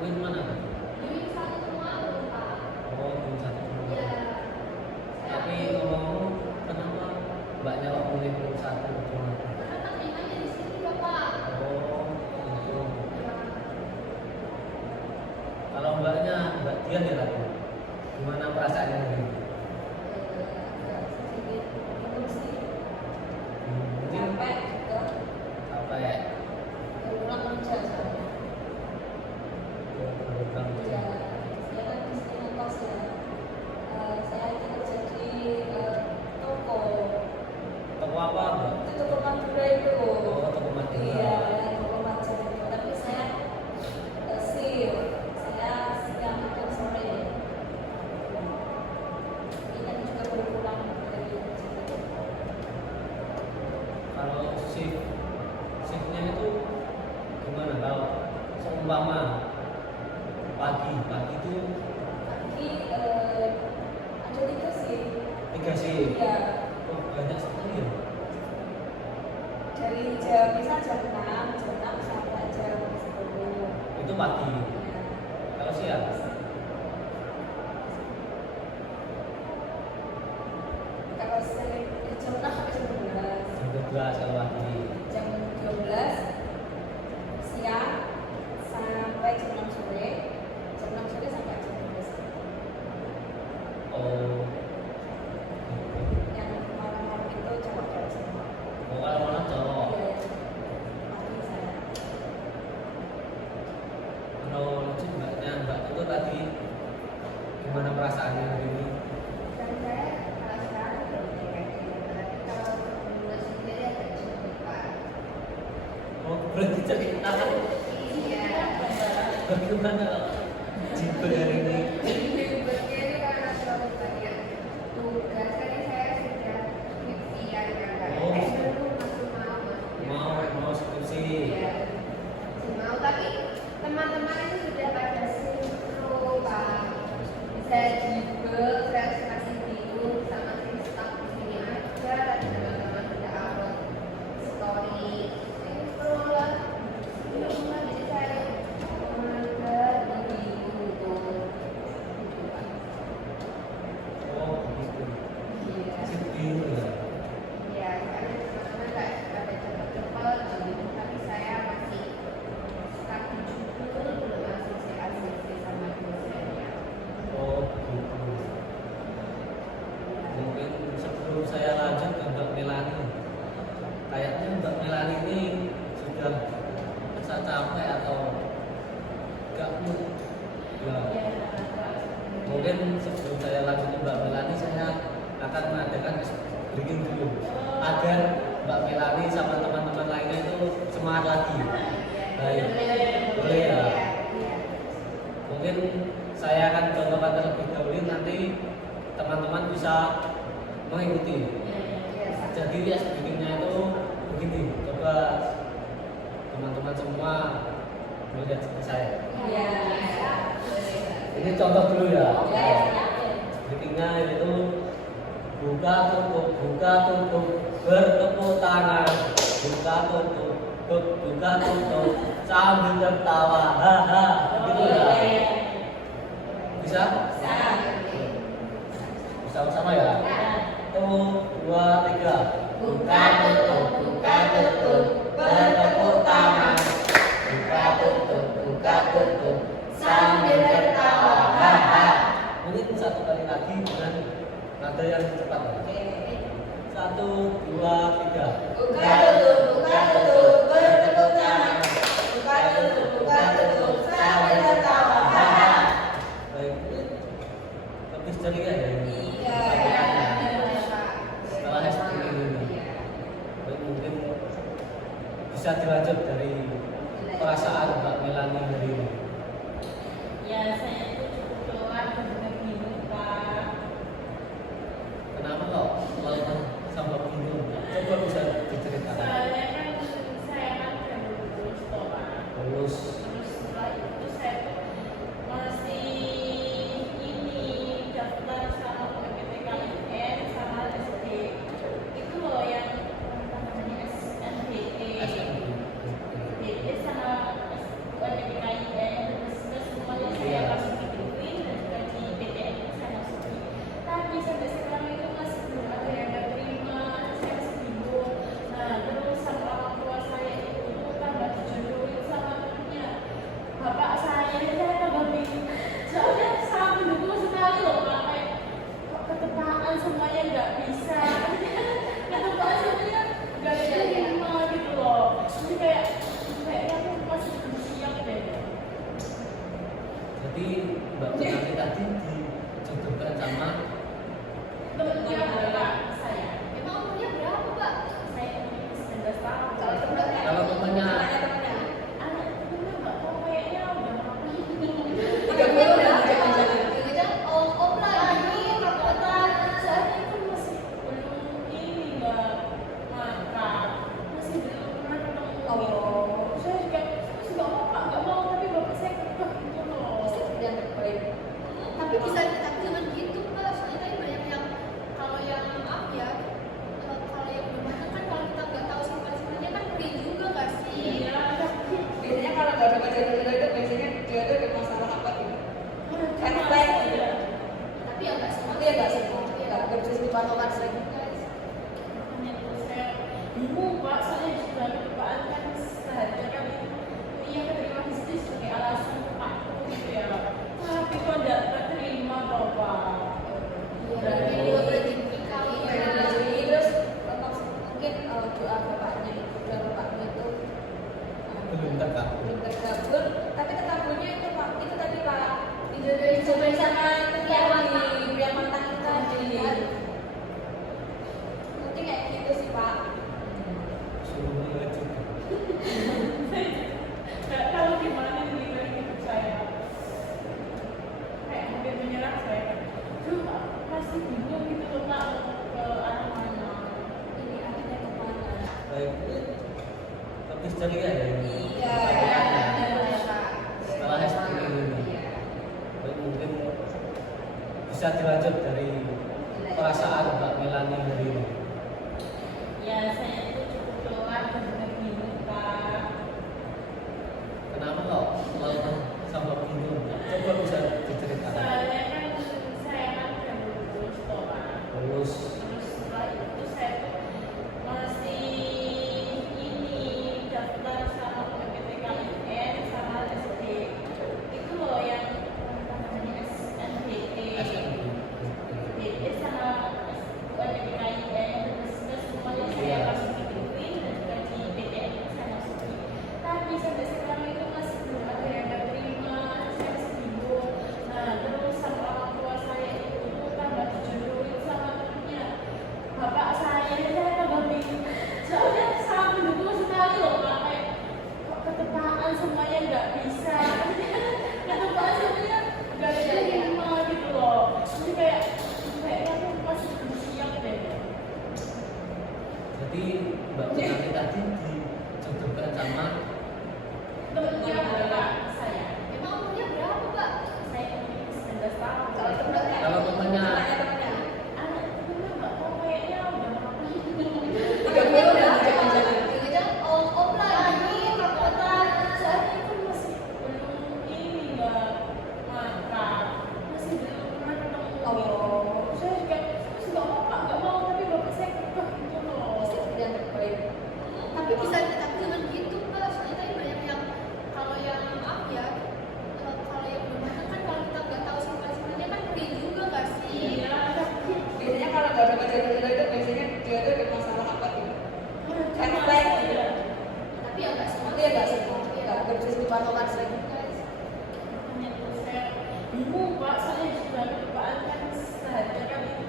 Win mana Kak? Di satu rumah Pak. Oh, Win satu rumah. Ya. Tapi ngomong kenapa mbaknya kok milih Win satu rumah? Karena kan tinggalnya di sini juga Pak. Oh, gitu. Ya. Kalau mbaknya Mbak Dian ya tadi, gimana perasaannya hari ini? Agak sedikit bingung sih. Mungkin Capek juga. apa ya? Berulang kerja soalnya. Program Iya. Saya kan istrinya kos ya. Saya kerja di toko. toko apa Mbak? Itu toko Madura itu. Oh, toko Madura. Iya, toko Madura itu. Tapi saya sih saya siang atau sore. Ini kan juga baru pulang dari kerja. Kalau shiftnya itu gimana? Kalau seumpama pagi itu Pagi ada 3 sih. 3 shift. Iya. Oh, banyak sekali ya. Dari jam misal jam 6 sampai jam 10. Itu pagi. Ya. Kalau siang Kalau sering jam 6 sampai jam 12. jam 12 kalau pagi. Jam 12 siang sampai jam 6 sore. Jam 6 sore sampai jam 12. Oh, Yang malam-malam itu cowok-cowok semua. oh kalau malam cowok. Iya, pagi saya. Kalau lanjut mbak itu tadi gimana perasaannya hari ini? Dan saya kalau sekarang belum kayak gitu, tapi kalau dulu sendiri agak cukup Pak. Oh, berarti ceritakan Iya. bagaimana jiwa hari ini? Berkini karena terlalu banyak tugas, tadi saya sudah skripsian ya Pak. Oh. Belum masuk mau. Mau skripsi. Iya. Mau tapi teman-teman itu sudah pada sinkro Pak. Bisa juga saya masih bingung sama sistem di sini aja. Tadi teman-teman sudah upload story sinkro lah. Belum lah jadi saya olahraga bingung tuh. Gitu, Pak. Oh, begitu. Iya. Sedih ya. Iya, karena teman-teman kayak pada cepet-cepet gitu, tapi saya masih stuck di judul, belum asosiasi sama dosennya. Oh, begitu. Mungkin sebelum saya lanjut ke Mbak Melani, kayaknya Mbak Melani ini sudah merasa capek atau gak mood. Ya, mungkin sebelum saya lanjut ke Mbak Melani, saya akan mengadakan breaking dulu agar Mbak Melani sama teman-teman lainnya itu semangat lagi. Baik, boleh ya. Mungkin saya akan contohkan terlebih dahulu, nanti teman-teman bisa mengikuti. Jadi ya sedikitnya itu begini, coba teman-teman semua melihat seperti saya. Iya. Ini contoh dulu ya. Iya. Sedikitnya itu buka tutup bertepuk tangan, buka tutup sambil tertawa, haha, gitu ya. Bisa? Bisa sama ya? 1, 2, 3. Buka tutup bertepuk tangan, buka tutup sambil tertawa, haha. Mungkin satu kali lagi dengan nada yang cepat. 1, 2, 3. Buka tutup bertepuk tangan. Buka tutup sambil tertawa. Haha. Baik, ini lebih ceria ya ini. Iya. Setelah seperti ini, baik, mungkin bisa dilanjut dari perasaan Mbak Melani hari ini. Ya, saya itu cukup lelah dan benar bingung Pak. Kenapa kok lelah sama bingung? Coba bisa diceritakan. Soalnya kan saya Jadi Mbak Melani tadi dijodohkan sama Temennya adalah saya. Emang umurnya berapa, Mbak? Saya umur 19 tahun. Kalau temennya? kalau temannya temannya. Anak temennya nggak tahu kayaknya udah ngapain. 30 udah jangan-jangan. Jangan-jangan om lagi, rapotan. Soalnya itu masih belum ini nggak makan, masih belum pernah ketemu. Oh. Saya juga terus nggak mau tapi bapak saya kekeh gitu loh. Pasti yang terbaik. Tapi bisa tapi jangan gitu, Mbak. Soalnya tadi banyak yang kalau yang maaf ya, kalau yang belum matang kan kalau kita nggak tahu sifat-sifatnya kan perih juga nggak sih? Iya, tapi Biasanya kalau nggak dapat jodoh itu biasanya dia ada masalah apa gitu. Efek gitu. Tapi ya nggak semua. Tapi ya nggak semua. Nggak bisa dipatokan sih. Makanya itu saya bingung Pak, soalnya juga kelupaan kan seharusnya kan itu iya keterima di situ sebagai alasan aku gitu ya. Tapi kok nggak keterima toh Pak. Iya, berarti dia berarti kali ya. Jadi terus mungkin doa bapaknya itu doa bapaknya itu belum terkabul. belum terkabul, tapi terkabulnya itu Pak itu tadi Pak Dijodohin dijodohin sama pria mantan. pria mantan itu tadi. Mungkin kayak gitu sih Pak. Suruh mengajukan. Nggak tahu gimana menilai hidup saya. Kayak hampir menyerah saya kan. Cuma masih bingung gitu loh Pak mau ke arah mana. Ini arahnya kemana? Baik, lebih ceria ya. Iya. Setelah SD ini. Iya. Baik, mungkin bisa dilanjut dari perasaan Mbak Melani hari ini. Ya saya itu cukup keluar dan juga bingung Pak. Kenapa kok malah sampai bingung? Coba bisa diceritakan. Soalnya kan saya kan udah lulus toh Pak. Terus Terus setelah itu saya tuh masih ini daftar sama PPTKIN sama SD itu loh yang namanya SNBT sama PPTKIN terus semuanya saya masukin dan juga di PTN saya masukin tapi sampai sekarang itu masih belum ada yang terima saya masih bingung. Nah terus sama orang tua saya itu tambah dijodohin sama temennya bapak saya tambah bingung soalnya sangat mendukung sekali loh Pak kayak kok ketepaan semuanya nggak bisa ketepaan semuanya nggak diterima gitu loh jadi kayaknya aku masih belum siap deh. jadi Mbak Melani tadi dijodohkan sama Temennya adalah saya. Emang umurnya berapa, Mbak? Saya umur 19 tahun. Kalau temennya. Kalau temennya temennya. Anak temennya nggak tahu kayaknya udah ngapain. 30 udah jangan-jangan. Jangan-jangan om lagi, rapotan. Soalnya itu masih belum ini nggak makan, masih belum pernah ketemu. Oh. Saya juga terus nggak mau tapi bapak saya kekeh gitu loh. Pasti yang terbaik. Tapi bisa tapi jangan gitu, Mbak. Soalnya tadi banyak yang kalau yang maaf ya, kalau yang belum matang kan kalau kita nggak tahu sifat-sifatnya kan perih juga nggak sih? Iya, tapi Biasanya kalau nggak dapat jodoh itu biasanya dia ada masalah apa gitu. Efek gitu. Tapi ya nggak semua. Tapi ya nggak semua. Nggak bisa dipatokan sih. Makanya itu saya bingung Pak, soalnya juga kelupaan kan seharusnya kan itu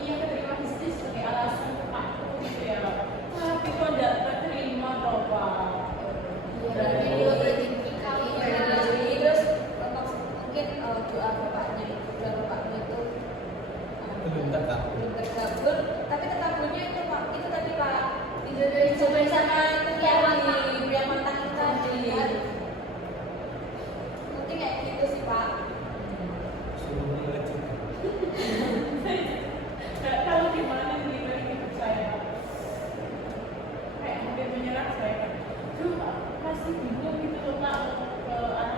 iya keterima di situ sebagai alasan aku gitu ya. Tapi kok nggak keterima toh Pak. Iya, berarti dia berarti kali ya. Jadi terus mungkin doa bapaknya itu doa bapaknya itu belum terkabul. belum terkabul, tapi terkabulnya itu Pak itu tadi Pak Dijodohin dijodohin sama pria mantan. pria mantan itu tadi. Mungkin kayak gitu sih Pak. Suruh mengajukan. Nggak tahu gimana menilai hidup saya. Kayak hampir menyerah saya kan. Cuma masih bingung gitu loh Pak mau ke arah